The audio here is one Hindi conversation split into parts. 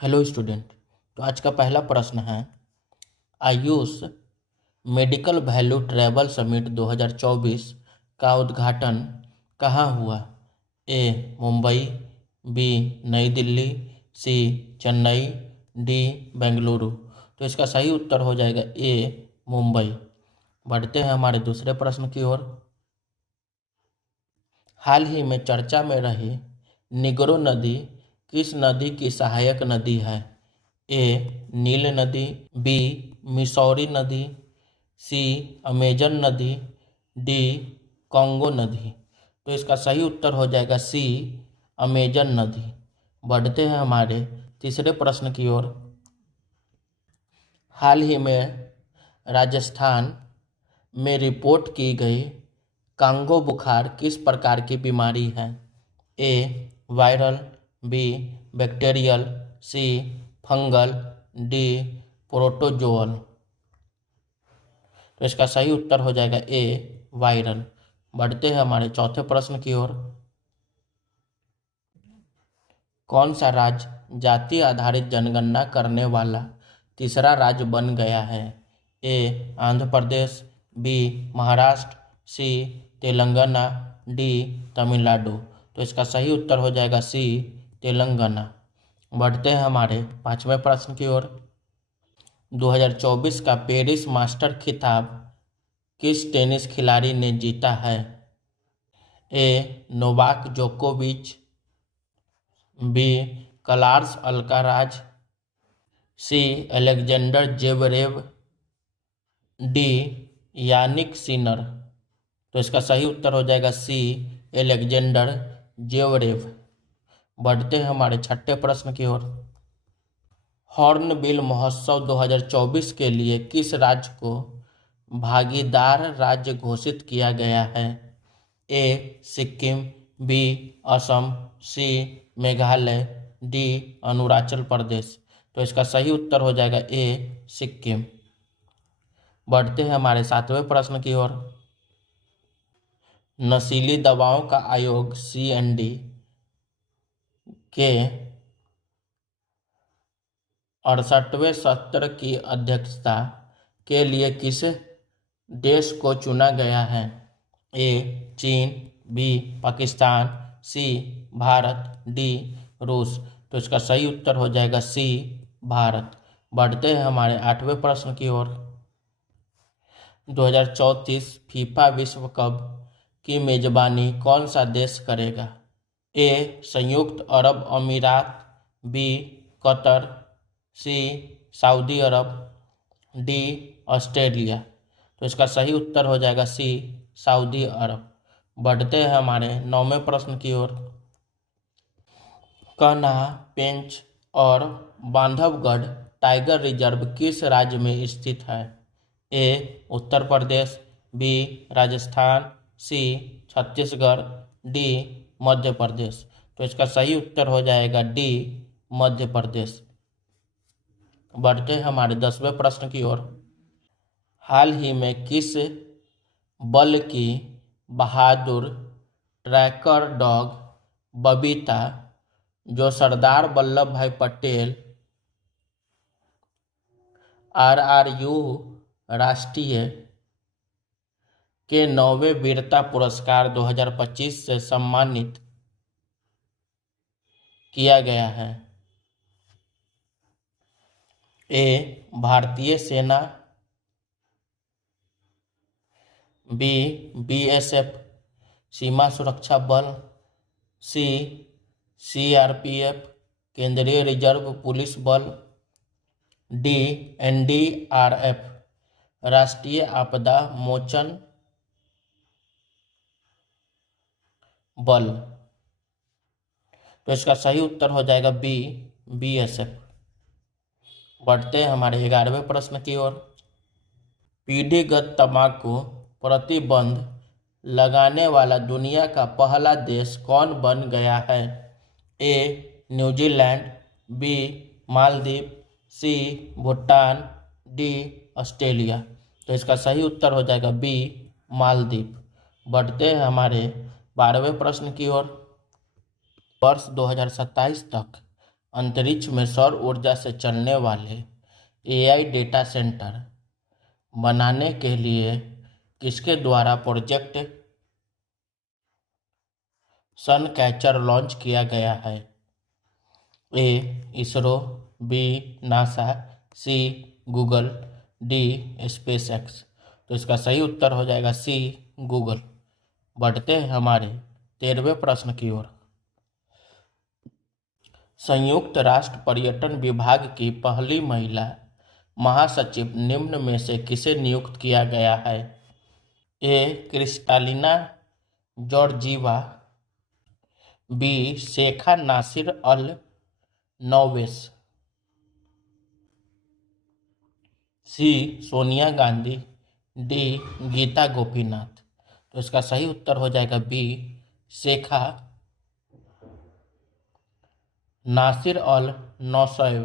Hello student. तो आज का पहला प्रश्न है, Ayush medical value travel summit 2024 का उद्घाटन कहाँ हुआ? ए मुंबई, बी नई दिल्ली, सी चेन्नई, डी बेंगलुरु। तो इसका सही उत्तर हो जाएगा ए मुंबई। बढ़ते हैं हमारे दूसरे प्रश्न की ओर। हाल ही में चर्चा में रही निग्रो नदी किस नदी की सहायक नदी है? ए नील नदी, बी मिसौरी नदी, सी अमेजन नदी, डी कांगो नदी। तो इसका सही उत्तर हो जाएगा सी अमेजन नदी। बढ़ते हैं हमारे तीसरे प्रश्न की ओर। हाल ही में राजस्थान में रिपोर्ट की गई कांगो बुखार किस प्रकार की बीमारी है? ए वायरल, बी बैक्टीरियल, सी फंगल, डी प्रोटोजोअल। तो इसका सही उत्तर हो जाएगा ए वायरल। बढ़ते हैं हमारे चौथे प्रश्न की ओर। कौन सा राज्य जाति आधारित जनगणना करने वाला तीसरा राज्य बन गया है? ए आंध्र प्रदेश, बी महाराष्ट्र, सी तेलंगाना, डी तमिलनाडु। तो इसका सही उत्तर हो जाएगा सी तेलंगाना। बढ़ते हैं हमारे पांचवें प्रश्न की ओर। 2024 का पेरिस मास्टर खिताब किस टेनिस खिलाड़ी ने जीता है? ए नोवाक जोकोविच, B Carlos Alcaraz, C Alexander Zverev, D Jannik Sinner. तो इसका सही उत्तर हो जाएगा सी अलेक्जेंडर जेवरेव। बढ़ते हैं हमारे छठे प्रश्न की ओर। हॉर्नबिल महोत्सव 2024 के लिए किस राज्य को भागीदार राज्य घोषित किया गया है? ए सिक्किम, बी असम, सी मेघालय, डी अरुणाचल प्रदेश। तो इसका सही उत्तर हो जाएगा ए सिक्किम। बढ़ते हैं हमारे सातवें प्रश्न की ओर। नशीली दवाओं का आयोग CND के 68वें सत्र की अध्यक्षता के लिए किस देश को चुना गया है? ए चीन, बी पाकिस्तान, सी भारत, डी रूस। तो इसका सही उत्तर हो जाएगा सी भारत। बढ़ते हैं हमारे आठवें प्रश्न की ओर। 2034 फीफा विश्व कप की मेजबानी कौन सा देश करेगा? ए संयुक्त अरब अमीरात, बी कतर, सी सऊदी अरब, डी ऑस्ट्रेलिया। तो इसका सही उत्तर हो जाएगा सी सऊदी अरब। बढ़ते हैं हमारे नौवें प्रश्न की ओर। कन्हा, पेंच और बांधवगढ़ टाइगर रिजर्व किस राज्य में स्थित है? ए उत्तर प्रदेश, बी राजस्थान, सी छत्तीसगढ़, डी मध्य प्रदेश। तो इसका सही उत्तर हो जाएगा डी मध्य प्रदेश। बढ़ते हैं हमारे 10वें प्रश्न की ओर। हाल ही में किस बल की बहादुर ट्रैकर डॉग बबीता, जो सरदार वल्लभ भाई पटेल RRU राष्ट्रीय के 9वें वीरता पुरस्कार 2025 से सम्मानित किया गया है? ए भारतीय सेना, बी BSF सीमा सुरक्षा बल, सी CRPF केंद्रीय रिजर्व पुलिस बल, डी NDRF राष्ट्रीय आपदा मोचन बल। तो इसका सही उत्तर हो जाएगा बी BSF। बढ़ते हैं हमारे 11वें प्रश्न की ओर। पीढ़ीगत तंबाकू प्रतिबंध लगाने वाला दुनिया का पहला देश कौन बन गया है? ए न्यूजीलैंड, बी मालदीव, सी भूटान, डी ऑस्ट्रेलिया। तो इसका सही उत्तर हो जाएगा बी मालदीव। बढ़ते हैं हमारे 12वें प्रश्न की ओर। वर्ष 2027 तक अंतरिक्ष में सौर ऊर्जा से चलने वाले एआई डेटा सेंटर बनाने के लिए किसके द्वारा प्रोजेक्ट सन कैचर लॉन्च किया गया है? ए ISRO, B NASA, C Google, D SpaceX. तो इसका सही उत्तर हो जाएगा सी गूगल। बढ़ते हैं हमारे 13वें प्रश्न की ओर। संयुक्त राष्ट्र पर्यटन विभाग की पहली महिला महासचिव निम्न में से किसे नियुक्त किया गया है? ए क्रिस्टालिना जॉर्जीवा, बी शेखा नासिर अल नौवेस, सी सोनिया गांधी, डी गीता गोपीनाथ। तो इसका सही उत्तर हो जाएगा बी शेखा नासिर अल नौसैव।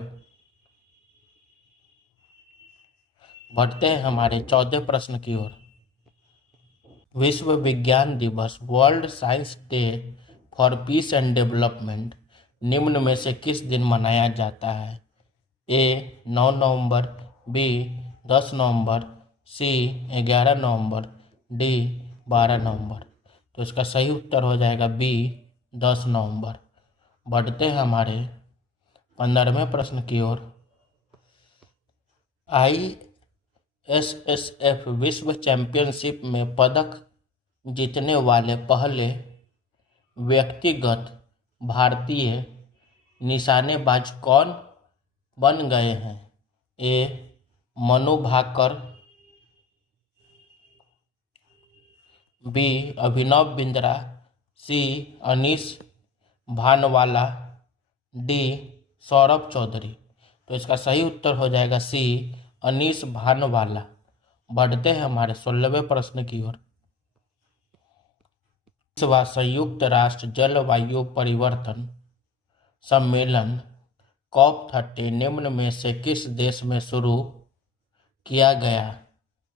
बढ़ते हैं हमारे 14वें प्रश्न की ओर। विश्व विज्ञान दिवस world science day for piece and development निम्न में से किस दिन मनाया जाता है? ए 9 नवंबर, बी 10 नवंबर, सी 11 नवंबर, डी 12 नवंबर। तो इसका सही उत्तर हो जाएगा बी 10 नवंबर। बढ़ते हैं हमारे 15वें प्रश्न की ओर। ISSF विश्व चैंपियनशिप में पदक जीतने वाले पहले व्यक्तिगत भारतीय निशानेबाज कौन बन गए हैं? ए मनु भाकर, बी अभिनव बिंद्रा, सी अनीश भानवाला, डी सौरभ चौधरी। तो इसका सही उत्तर हो जाएगा सी अनीश भानवाला। बढ़ते हैं हमारे 16वें प्रश्न की ओर। संयुक्त राष्ट्र जलवायु परिवर्तन सम्मेलन COP30 निम्न में से किस देश में शुरू किया गया?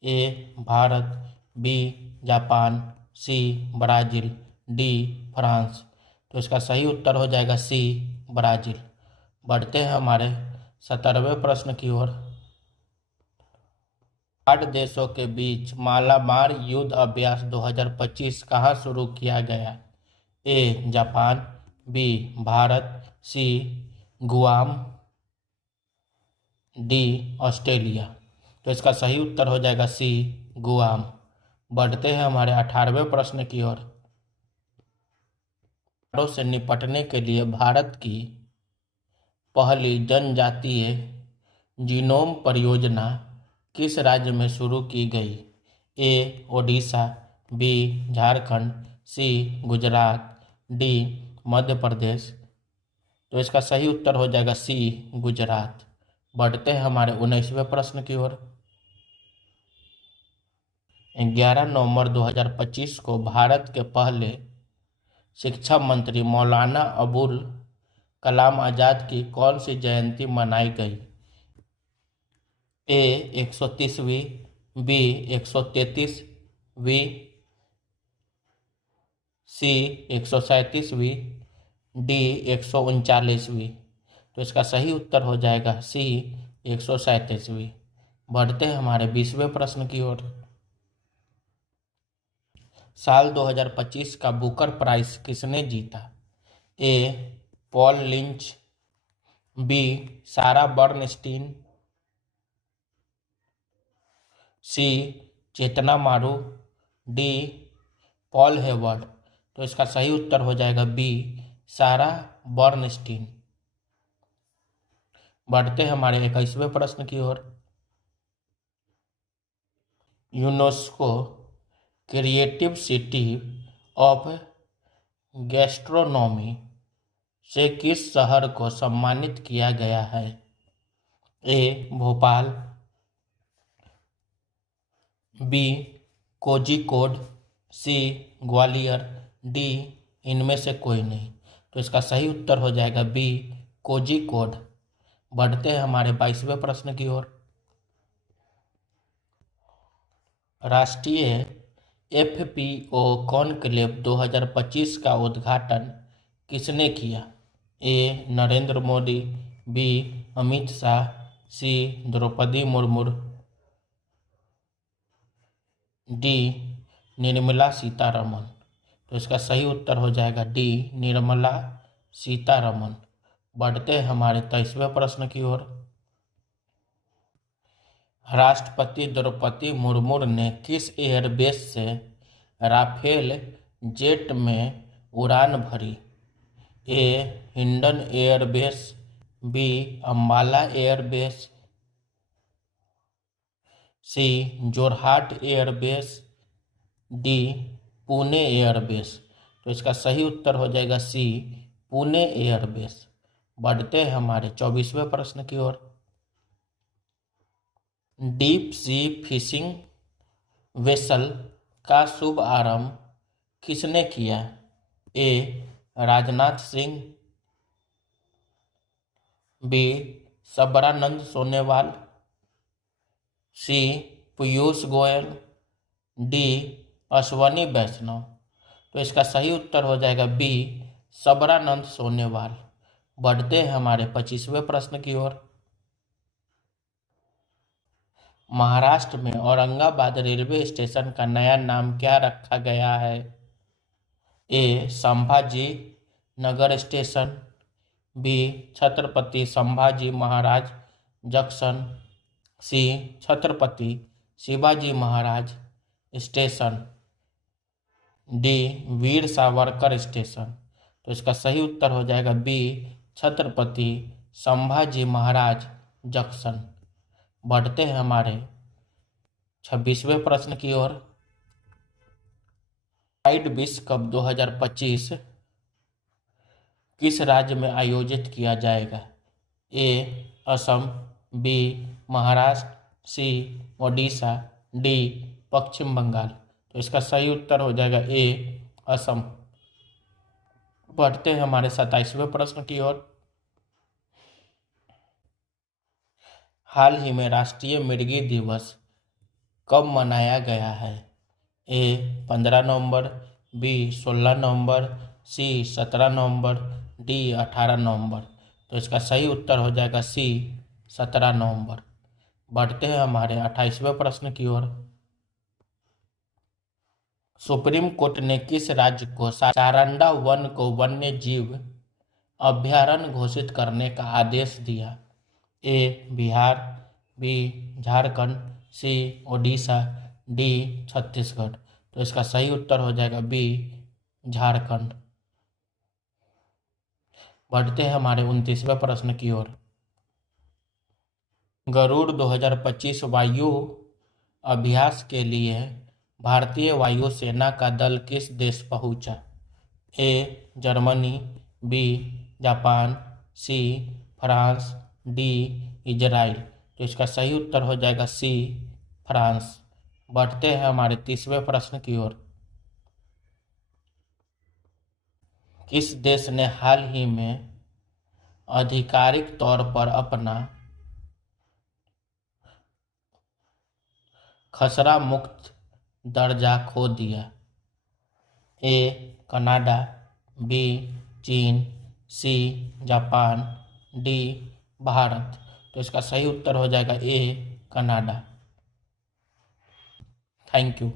A Bharat, B Japan, C Brazil, D France. तो इसका सही उत्तर हो जाएगा सी ब्राज़ील। बढ़ते हैं हमारे 17वें प्रश्न की ओर। 8 देशों के बीच मालाबार युद्ध अभ्यास 2025 कहाँ शुरू किया गया? A Japan, B Bharat, C Guam, D Australia. तो इसका सही उत्तर हो जाएगा सी गुआम। बढ़ते हैं हमारे 18वें प्रश्न की ओर। से निपटने के लिए भारत की पहली जनजातीय जीनोम परियोजना किस राज्य में शुरू की गई? ए ओडिशा, बी झारखंड, सी गुजरात, डी मध्य प्रदेश। तो इसका सही उत्तर हो जाएगा सी गुजरात। बढ़ते हैं हमारे 19वें प्रश्न की ओर। 11 नवंबर 2025 को भारत के पहले शिक्षा मंत्री मौलाना अबुल कलाम आज़ाद की कौन सी जयंती मनाई गई? ए 130वीं, बी 133वीं, सी 137वीं, डी 139वीं। तो इसका सही उत्तर हो जाएगा सी 137वीं। बढ़ते हैं हमारे 20वें प्रश्न की ओर। साल 2025 का बुकर प्राइज किसने जीता? ए पॉल लिंच, बी सारा बर्नस्टीन, सी चेतना मारू, डी पॉल हेवर्ड। तो इसका सही उत्तर हो जाएगा बी सारा बर्नस्टीन। बढ़ते हैं हमारे 21वें प्रश्न की ओर। UNESCO creative city of gastronomy से किस शहर को सम्मानित किया गया है? A Bhopal, B Kozhikode, C Gwalior, D इनमें से कोई नहीं। तो इसका सही उत्तर हो जाएगा बी कोझिकोड। बढ़ते हैं हमारे 22वें प्रश्न की ओर। राष्ट्रीय FPO कॉन्क्लेव 2025 का उद्घाटन किसने किया? ए नरेंद्र मोदी, बी अमित शाह, सी द्रौपदी मुर्मू, डी निर्मला सीतारमन। तो इसका सही उत्तर हो जाएगा डी निर्मला सीतारमन। बढ़ते हैं हमारे 23वें प्रश्न की ओर। राष्ट्रपति द्रौपदी मुर्मू ने किस एयरबेस से राफेल जेट में उड़ान भरी? A Hindan airbase, B Ambala airbase, C Jorhat airbase, D Pune airbase. तो इसका सही उत्तर हो जाएगा सी पुणे एयरबेस। बढ़ते हैं हमारे 24वें प्रश्न की ओर। डीप सी फिशिंग वेसल का शुभ आरंभ किसने किया? ए राजनाथ सिंह, बी सबरानंद सोनेवाल, सी पीयूष गोयल, डी अश्वनी वैष्णव। तो इसका सही उत्तर हो जाएगा बी सबरानंद सोनेवाल। बढ़ते हैं हमारे 25वें प्रश्न की ओर। महाराष्ट्र में औरंगाबाद रेलवे स्टेशन का नया नाम क्या रखा गया है? ए Sambhaji Nagar station, B Chhatrapati Sambhaji Maharaj junction, सी Chhatrapati Shivaji Maharaj station, D Veer Savarkar station. तो इसका सही उत्तर हो जाएगा बी छत्रपति संभाजी महाराज जंक्शन। बढ़ते हैं हमारे 26वें प्रश्न की ओर। साइड विश्व कप 2025 किस राज्य में आयोजित किया जाएगा? ए असम, बी महाराष्ट्र, सी ओडिशा, डी पश्चिम बंगाल। तो इसका सही उत्तर हो जाएगा ए असम। बढ़ते हैं हमारे 27वें प्रश्न की ओर। हाल ही में राष्ट्रीय मृगी दिवस कब मनाया गया है? ए 15 नवंबर, बी 16 नवंबर, सी 17 नवंबर, डी 18 नवंबर। तो इसका सही उत्तर हो जाएगा सी 17 नवंबर। बढ़ते हैं हमारे 28वें प्रश्न की ओर। सुप्रीम कोर्ट ने किस राज्य को सारंडा वन को वन्य जीव अभ्यारण्य घोषित करने का आदेश दिया? ए बिहार, बी झारखंड, सी ओडिशा, डी छत्तीसगढ़। तो इसका सही उत्तर हो जाएगा बी झारखंड। बढ़ते हैं हमारे 29वें प्रश्न की ओर। गरुड़ 2025 वायु अभ्यास के लिए भारतीय वायुसेना का दल किस देश पहुंचा? A Germany, B Japan, C France, D Israel. तो इसका सही उत्तर हो जाएगा सी फ्रांस। बढ़ते हैं हमारे 30वें प्रश्न की ओर। किस देश ने हाल ही में आधिकारिक तौर पर अपना खसरा मुक्त दर्जा खो दिया? ए कनाडा, बी चीन, सी जापान, डी भारत। तो इसका सही उत्तर हो जाएगा ए कनाडा। Thank you.